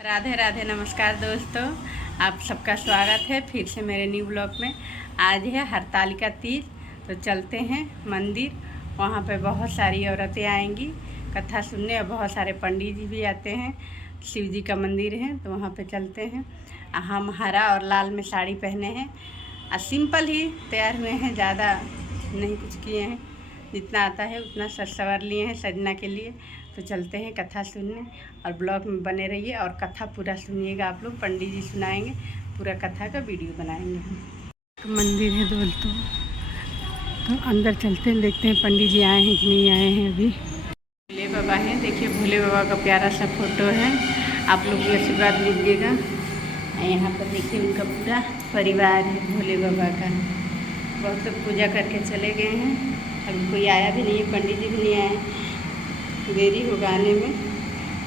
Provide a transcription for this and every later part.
राधे राधे। नमस्कार दोस्तों, आप सबका स्वागत है फिर से मेरे न्यू ब्लॉग में। आज है हरतालिका तीज, तो चलते हैं मंदिर। वहाँ पे बहुत सारी औरतें आएंगी कथा सुनने और बहुत सारे पंडित जी भी आते हैं। शिव जी का मंदिर है तो वहाँ पे चलते हैं। हम हरा और लाल में साड़ी पहने हैं और सिंपल ही तैयार हुए हैं, ज़्यादा नहीं कुछ किए हैं, जितना आता है उतना सज लिए हैं सजना के लिए। तो चलते हैं कथा सुनने और ब्लॉग में बने रहिए और कथा पूरा सुनिएगा आप लोग। पंडित जी सुनाएंगे, पूरा कथा का वीडियो बनाएंगे हम। मंदिर है दोस्तों, तो अंदर चलते हैं, देखते हैं पंडित जी आए हैं कि नहीं आए हैं। अभी भोले बाबा हैं, देखिए भोले बाबा का प्यारा सा फोटो है, आप लोग भी आशीर्वाद लीजिएगा। यहाँ पर देखिए उनका पूरा परिवार है भोले बाबा का। बहुत लोग पूजा करके चले गए हैं, अभी कोई आया भी नहीं है, पंडित जी भी नहीं आए, देरी होगा आने में,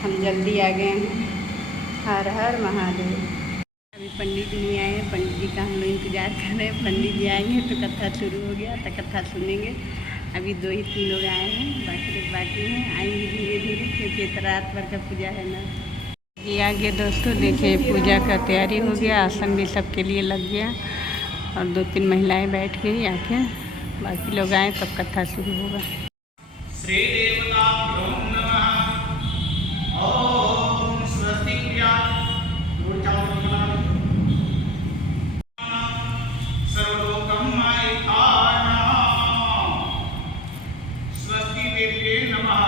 हम जल्दी आ गए हैं। हर हर महादेव। अभी पंडित जी नहीं आए हैं, पंडित जी का हम लोग इंतज़ार कर रहे हैं। पंडित जी आएंगे तो कथा शुरू हो गया, तो कथा सुनेंगे। अभी 2 ही 3 लोग आए हैं, बाकी लोग बाकी हैं, आएंगे धीरे धीरे, क्योंकि इतना रात भर का पूजा है ना। ये आ गया दोस्तों, देखिए पूजा का तैयारी हो गया, आसन भी सबके लिए लग गया और 2-3 महिलाएं बैठ गई आके, बाकी लोग आए तब कथा शुरू होगा। श्री देवताभ्यो नमः। ओम स्वस्ति प्रिया सर्वलोकं मायिकाना स्वस्ति देव्ये नमः।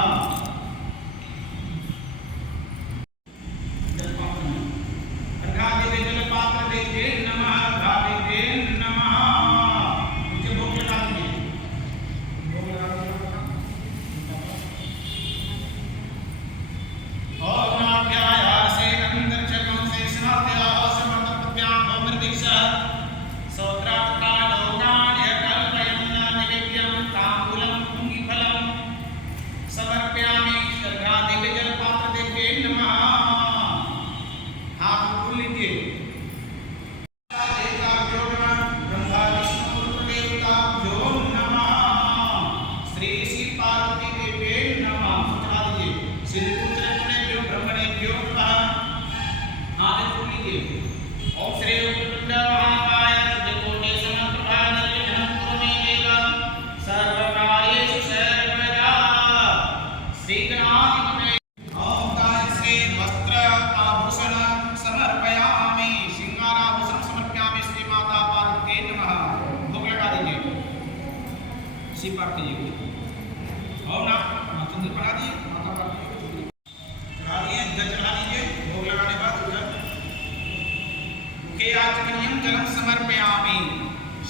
अर्घ्यादिते जलपात्र देव्ये नमः। अर्घ्यादिते नमः। नीचे भोग लगा दीजिए। भोग लगा दीजिए। पार्टी और ना चंद्र पढ़ा दिए, माता पार्वती चढ़ा दिए, जल चढ़ा दीजिए। भोग लगाने के बाद उधर मुखे आचमनीयम जलम समर्पयामि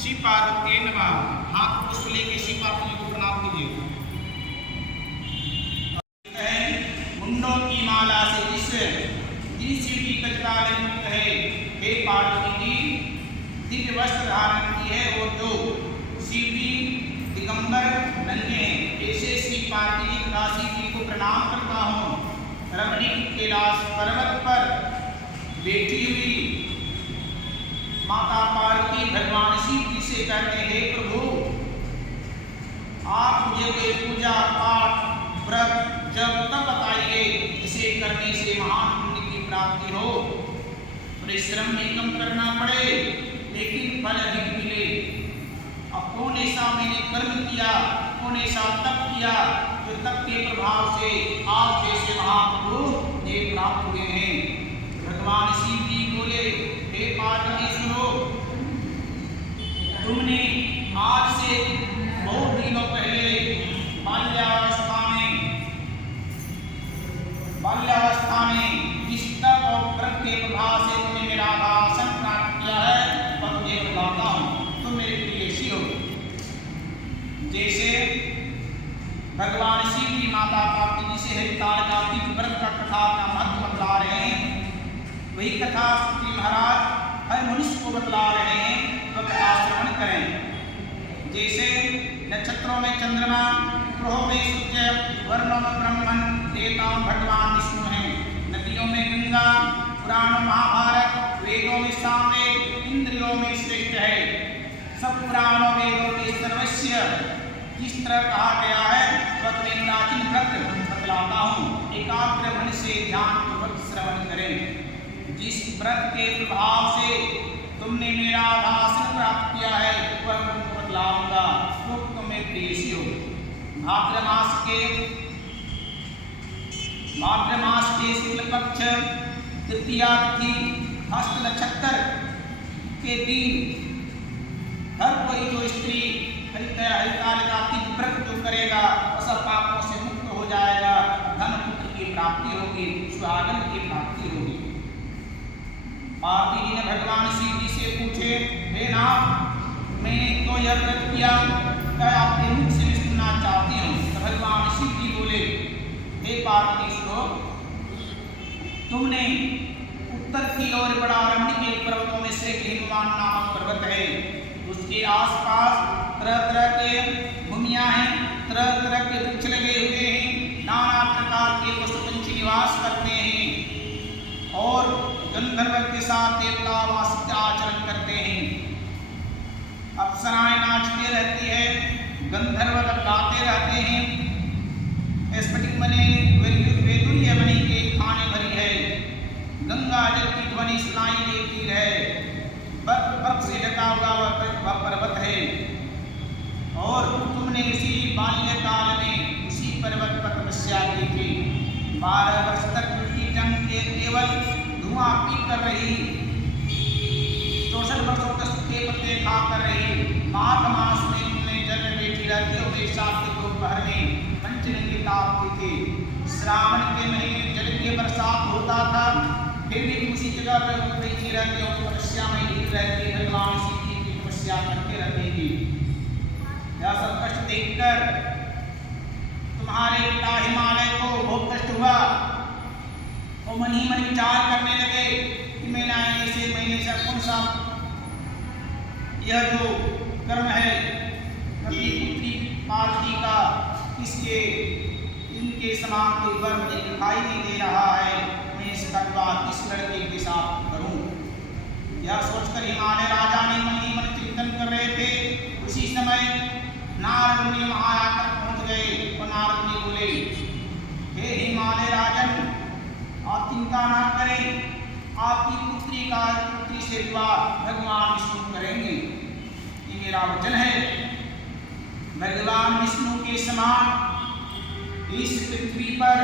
शिव पार्वती नमः। हाथ पुष्प लेके शिव पार्वती को प्रणाम कीजिए। मुंडों की माला से जिस शिव की कजरा अलंकृत है, हे पार्वती जी दिव्य वस्त्र धारण की है और जो शिव जी दिगंबर नंगे ऐसे श्री पार्वती जी काशी जी को प्रणाम करता हूँ। रमणी कैलाश पर्वत पर बैठी हुई माता पार्वती भगवान शिव जी से कहते हैं, हे प्रभु आप मुझे कोई पूजा पाठ व्रत जब तब बताइए जिसे करने से महान पुण्य की प्राप्ति हो। परिश्रम में कम करना पड़े लेकिन फल अधिक मिले। अब कौन ऐसा मैंने कर्म किया, कौन ऐसा तप किया जो तप के प्रभाव से आप जैसे महाप्रभु ये प्राप्त हुए हैं। भगवान शिव जी बोले, हे पार्वती सुनो, तुमने आज से बहुत दिनों पहले बाल्यावस्था में जिस तप और व्रत के प्रभाव से तुमने मेरा आसन प्राप्त किया है वह मुझे बताता हूँ, तुम मेरे प्रिय शिव। जैसे भगवान शिव जी माता पार्वती जी से हरिताल का व्रत का कथा का महत्व बतला रहे हैं, वही कथा श्री महाराज हर मनुष्य को बतला रहे हैं, तो कथा श्रवण करें। जैसे नक्षत्रों में चंद्रमा, ग्रहों में सूर्य, वर्णों में ब्रह्मन, देवताओं भगवान विष्णु हैं, नदियों में गंगा, पुराणों महाभारत, वेदों में सामवेद, इंद्रियों में श्रेष्ठ है। सब पुराणों वेदों में सर्वस्व जिस तरह कहा गया है वह प्राचीन व्रत बतलाता हूँ। एकाग्र मन से ध्यान पूर्वक श्रवण करें। जिस व्रत के प्रभाव से तुमने मेरा आसन प्राप्त किया है वह तुमको बतलाऊंगा। श्लोक तुम्हें प्रेयसी हो। भाद्र मास के शुक्ल पक्ष तृतीया तिथि हस्त नक्षत्र के दिन हर कोई जो स्त्री हरितालिका तीज व्रत जो करेगा वह सब पापों से मुक्त हो जाएगा, धन पुत्र की प्राप्ति होगी, सुहागन की प्राप्ति होगी। पार्वती जी ने भगवान शिव जी से पूछे, हे नाथ मैंने तो यह व्रत किया, क्या आपके मुख से सुनना चाहती हूँ। तो भगवान शिव जी बोले, हे पार्वती सुनो, तुमने उत्तर की ओर बड़ा अरण्य के पर्वतों में से हिमवान नामक पर्वत है, उसके आसपास तरह तरह के भूमियां हैं, तरह तरह के वृक्ष लगे हुए हैं, नाना प्रकार के पशु पंछी निवास करते हैं और गंधर्व के साथ देवता वासित आचरण करते हैं। अप्सराएं नाचते रहती है, गंधर्व गाते रहते हैं। स्फटिक बने वैदुर्य मणि के खाने भरी है, गंगा जल की ध्वनि सुनाई देती है, बर्फ से ढका हुआ वह पर्वत है और तुमने इसी बाल्यकाल में उसी पर्वत पर तपस्या की थी। 12 वर्ष तक मिट्टी जंग के केवल धुआं पी कर रही, 64 वर्षों तक सूखे पत्ते खा कर रही। माघ मास में तुमने जल में बैठी रहती हो, एक साथ के दोपहर में पंचरंगी तापती थी। श्रावण के महीने जल की बरसात होता था, फिर भी उसी जगह पर बैठी रहती हो, तपस्या में ही रहती, भगवान शिव जी की तपस्या करते रहती थी। यह सब कष्ट देखकर तुम्हारे पिता हिमालय को बहुत कष्ट हुआ। वो मन ही मन विचार करने लगे कि मैंने से कौन सा यह जो कर्म है अपनी पुत्री पार्वती का, इसके इनके समान कोई वर मुझे दिखाई नहीं दे रहा है, मैं इसका विवाह इस लड़के के साथ करूं। यह सोचकर हिमालय राजा ने मन ही मन चिंतन कर रहे थे। उसी समय नारद मुनि वहां आकर पहुंच गए और नारद मुनि बोले, हे हिमालय राजन, आप चिंता ना करें, आपकी पुत्री से विवाह भगवान विष्णु करेंगे। ये मेरा वचन है। भगवान विष्णु के समान इस पृथ्वी पर,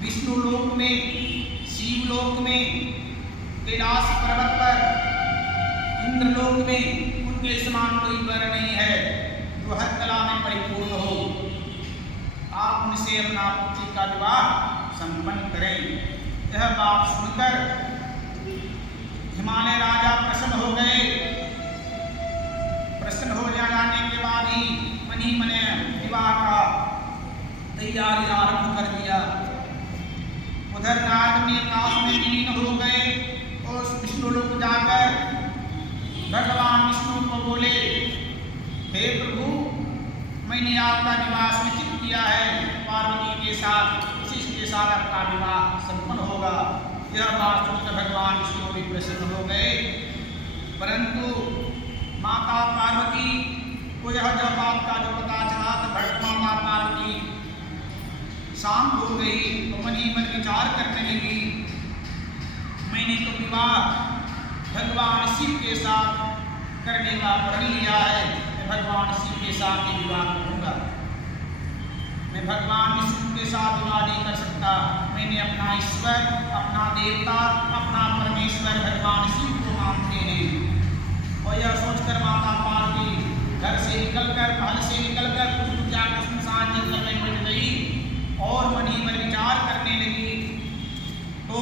विष्णु लोक में, शिव लोक में, कैलाश पर्वत पर, इंद्रलोक में उनके समान कोई वर नहीं है जो हर कला में परिपूर्ण हो। आप उनसे अपना पुत्री का विवाह संपन्न करें। यह बात सुनकर हिमालय राजा प्रसन्न हो गए। प्रसन्न हो जाने के बाद ही मन विवाह का तैयारी आरंभ कर दिया। उधर नारद ने आकाश में लीन हो गए और विष्णु लोक जाकर भगवान विष्णु को बोले, हे प्रभु, मैंने आपका विवाह निश्चित किया है, पार्वती के साथ, उसी के साथ आपका विवाह संपन्न होगा। यह बात सुनकर भगवान विष्णु भी प्रसन्न हो गए, परंतु माता पार्वती को यह जब बात का जो पता चला तो माता पार्वती शांत हो गई तो मन ही मन विचार करने लगी, मैंने तो विवाह भगवान शिव के साथ करने का प्रण लिया है, मैं भगवान शिव के साथ ही विवाह करूंगा। मैं भगवान विष्णु के साथ विवाह नहीं कर सकता। मैंने अपना ईश्वर, अपना देवता, अपना परमेश्वर भगवान शिव को मानते हैं। और यह सोचकर माता पार्वती घर से निकलकर, महल से निकलकर कुछ दूर जाकर सुनसान जंगल में बैठ गई और मन ही मन विचार करने लगी। तो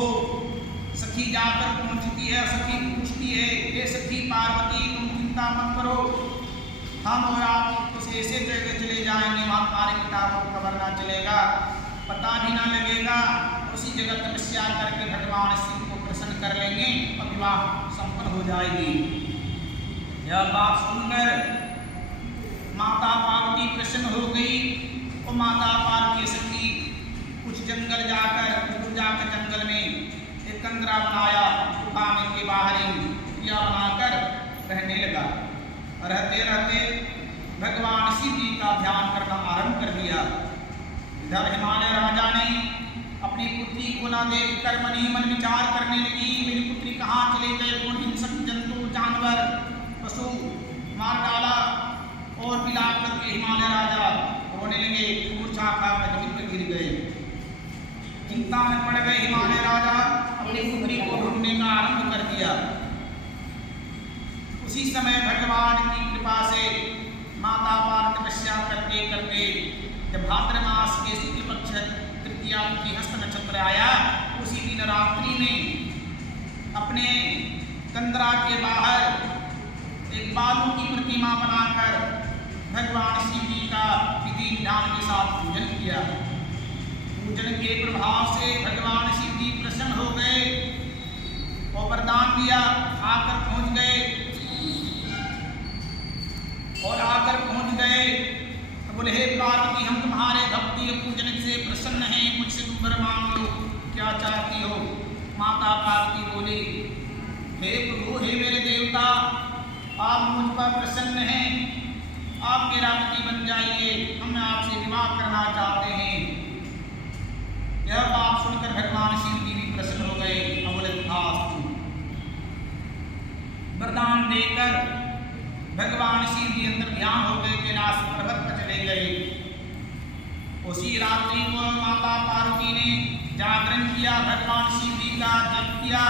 सखी जाकर पहुंचती है, सखी पूछती है, हे सखी पार्वती, तुम चिंता मत करो, हम और आप कुछ ऐसे जगह चले जाएंगे वहाँ हमारे पिताओं को खबर ना चलेगा, पता भी ना लगेगा, उसी जगह तपस्या करके भगवान शिव को प्रसन्न कर लेंगे और विवाह संपन्न हो जाएगी। यह बात सुनकर माता पार्वती प्रसन्न हो गई और माता पार्वती सखी कुछ जंगल जाकर जंगल में एक कंदरा बनाया, गुफा में के बाहर कुटिया बनाकर रहने लगा। रहते रहते भगवान शिव जी का ध्यान करना आरंभ कर दिया। इधर हिमालय राजा ने अपनी पुत्री को न देख कर मन ही मन विचार करने लगी, कहाँ चले गए, कौन हिंसक जंतु जानवर पशु मार डाला, और विलाप करके हिमालय राजा रोने लगे, मूर्छा खाकर जमीन पर गिर गए। चिंता में पड़ गए हिमालय राजा, अपनी पुत्री को ढूंढने का आरंभ कर दिया। उसी समय भगवान की कृपा से माता पार्वती तपस्या करते करते जब भाद्र मास के शुक्ल पक्ष तृतीया की हस्त नक्षत्र आया, उसी दिन रात्रि में अपने कंदरा के बाहर एक बालू की प्रतिमा बनाकर भगवान शिव जी का विधि विधान के साथ पूजन किया। पूजन के प्रभाव से भगवान शिव जी प्रसन्न हो गए और वरदान दिया। आकर पहुंच गए तो बोले, हे पार्वती, हम तुम्हारे भक्ति और पूजन से प्रसन्न हैं, मुझसे तुम वर मांग लो, क्या चाहती हो। माता पार्वती बोली, हे प्रभु, हे मेरे देवता, आप मुझ पर प्रसन्न हैं, आप मेरा पति बन जाइए, हम आपसे विवाह करना चाहते हैं। यह बात सुनकर भगवान शिव जी भी प्रसन्न हो गए। वरदान देकर भगवान शिव जी अंदर ध्यान हो गए, कैलाश पर्वत पर चले गए। उसी रात्रि को माता पार्वती ने जागरण किया, भगवान शिव जी का जप किया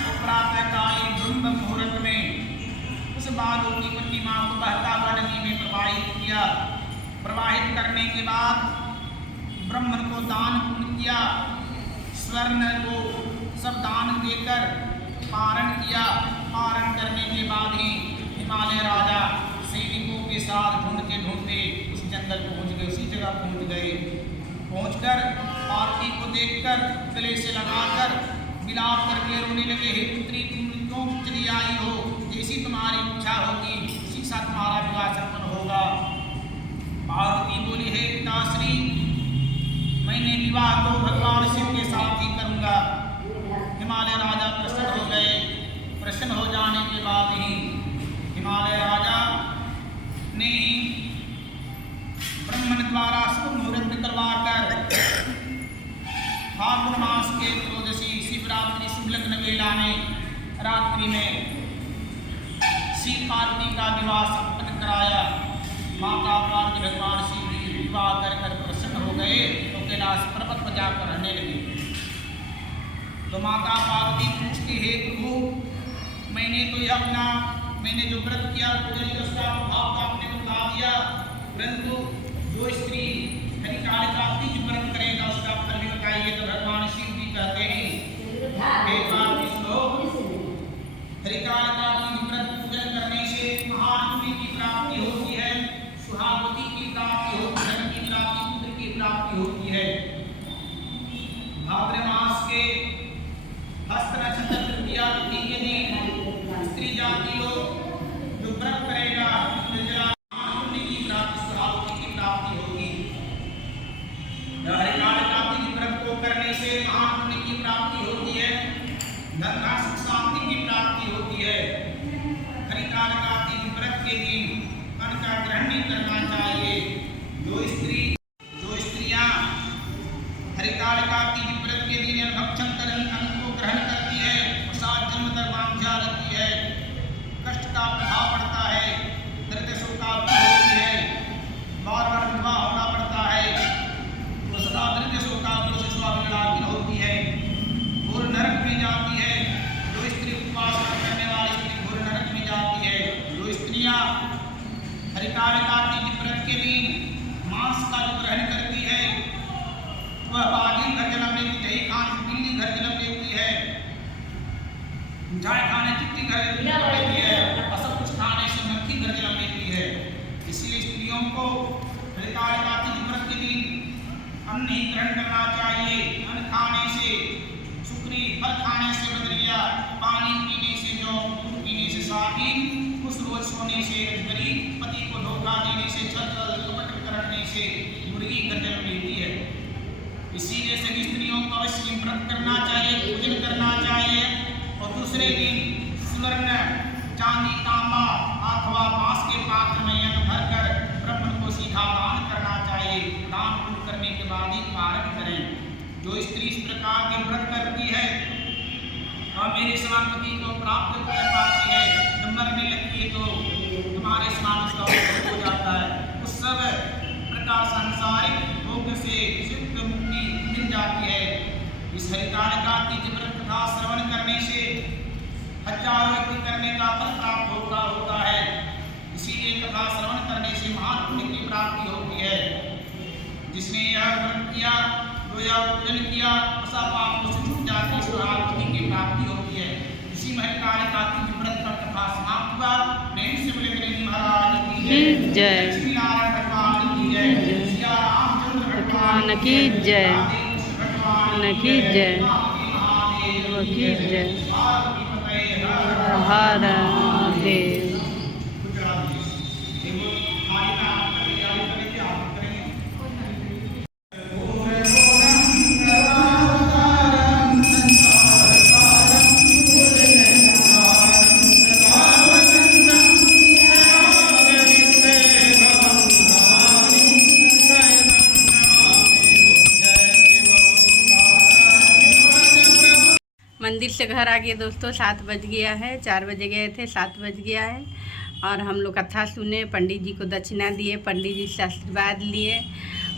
और प्रातःकालीन ब्रह्म मुहूर्त में उस बालू की प्रतिमा को बहता हुआ नदी में प्रवाहित किया। प्रवाहित करने के बाद ब्राह्मण को दान पुण्य किया, स्वर्ण को सब दान देकर पारण किया। पारण करने के बाद ही हिमालय राजा सैनिकों के साथ ढूंढते ढूंढते उस जंगल पहुंच गए, उसी जगह पहुंच गए। पहुंचकर पार्वती को देखकर गले से लगाकर विलाप करके रोने लगे, हे पुत्री, तुम क्यों चली आई हो, जैसी तुम्हारी इच्छा होगी उसी साथ तुम्हारा विवाह संपन्न होगा। पार्वती बोली, हे पिताश्री, मैंने विवाह तो भगवान शिव के साथ ही करूंगा। हिमालय राजा प्रसन्न हो गए। प्रसन्न हो जाने के बाद ही हिमालय राजा ने ब्राह्मण द्वारा शुभ मुहूर्त करवाकर फाल्गुन मास के त्रयोदशी शिवरात्रि शुभ लग्न वेला में रात्रि में शिव पार्वती का विवाह संपन्न कराया। माता पार्वती भगवान शिव जी विवाह कर प्रसन्न हो गए तो कैलाश पर्वत पर जाकर रहने लगे। तो माता पार्वती पूछती, हे प्रभु, मैंने जो व्रत किया उसका प्रभाव तो आपने बता दिया, परंतु जो स्त्री हरिकालिका तीज व्रत करेगा उसका फल भी बताइए। तो भगवान शिव जी कहते हैं, हे पार्वती सुनो, हरिकालिका तीज व्रत पूजन करने से महान पुण्य की प्राप्ति होती है, सुहागवती की प्राप्ति होती है, धन की प्राप्ति, पुत्र की प्राप्ति होती है। भाद्र मास के हस्त नक्षत्र तृतीया तिथि के दिन स्त्री जाति लोग जो व्रत करेगा पुण्य की प्राप्ति, सुहागवती की प्राप्ति होगी। हरिकालिका तीज व्रत को करने से महान पुण्य की प्राप्ति होती है, धन सुख शांति की प्राप्ति होती है। हरिकालिका तीज व्रत के दिन अन्न का ग्रहण नहीं करना चाहिए। जो स्त्रियां हरिकालिका तीज व्रत के दिन भक्षण अन्न को ग्रहण करती है, सात जन्म तक बांझा रहती है, कष्ट का प्रभाव पड़ता है, दर्द शोक का होती है, बार बार विवाह होना पड़ता है, वो सदा दर्द शोक का स्वाभिलाषी होती है, घोर नरक में जाती है। जो स्त्री उपवास करने वाली स्त्री घोर नरक में जाती है। जो स्त्रियां हरिकालिका तीज व्रत के दिन मांस का जो ग्रहण करती है वह बागी घर जन्म लेती, दही खाने बिल्ली घर जन्म लेती है, चाय खाने चिट्टी घर जन्म लेती है, और सब कुछ खाने से मक्खी घर जन्म लेती है। इसलिए स्त्रियों को हरिकालिका तीज व्रत के दिन अन्न ही ग्रहण करना चाहिए। अन्न खाने से सुकरी, फल खाने से बदरिया, पानी पीने से जौ, दूध पीने से साथी, कुछ रोज सोने से रजगरी, पति को धोखा देने से, छल कपट करने से मुर्गी घर जन्म लेती है। इसीलिए सभी स्त्रियों को अवश्य व्रत करना चाहिए, पूजन करना चाहिए, और दूसरे दिन सुवर्ण, चांदी, तांबा अथवा बांस के पात्र में अन्न भरकर ब्राह्मण को सीधा दान करना चाहिए। दान पूर्ण करने के बाद ही पारण करें। जो स्त्री इस प्रकार के व्रत करती है वह मेरे समान पति को प्राप्त कर पाती है। जब मरने लगती है तो तुम्हारे समान उसका मृत्यु हो जाता है। उस सब प्रकार सांसारिक भोग से चित्त मुक्ति मिल जाती है। इस हरितालिका तीज व्रत कथा श्रवण करने से हजारों यज्ञ करने का फल प्राप्त होता है। इसीलिए कथा श्रवण करने से महान पुण्य की प्राप्ति होती है। जिसने यह व्रत किया, जो यह पूजन किया, उसका पाप को छूट जाती है, पुण्य की प्राप्ति होती है। इसी हरितालिका तीज व्रत का कथा समाप्त हुआ। नैन से बोले गणेश महाराज की जय, लक्ष्मी नारायण भगवान की जय, सिया रामचंद्र भगवान की जय, भगवान की जय, की जय। हर महादेव। मंदिर से घर आ गए दोस्तों, 7 बज गया है। 4 बजे गए थे, 7 बज गया है। और हम लोग कथा सुने, पंडित जी को दक्षिणा दिए, पंडित जी से आशीर्वाद लिए।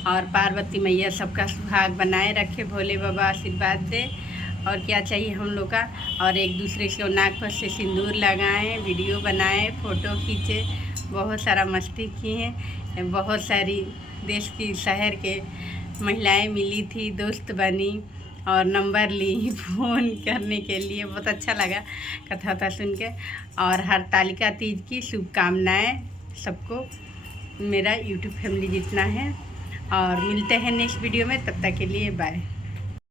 और पार्वती मैया सबका सुहाग बनाए रखे, भोले बाबा आशीर्वाद दे। और क्या चाहिए हम लोग का। और एक दूसरे को नाक पर से सिंदूर लगाएं, वीडियो बनाएं, फ़ोटो खींचे, बहुत सारा मस्ती किए। बहुत सारी देश की शहर के महिलाएं मिली थी, दोस्त बनी और नंबर ली फ़ोन करने के लिए। बहुत अच्छा लगा कथा सुन के। और हरतालिका तीज की शुभकामनाएं सबको, मेरा यूट्यूब फैमिली जितना है। और मिलते हैं नेक्स्ट वीडियो में, तब तक के लिए बाय।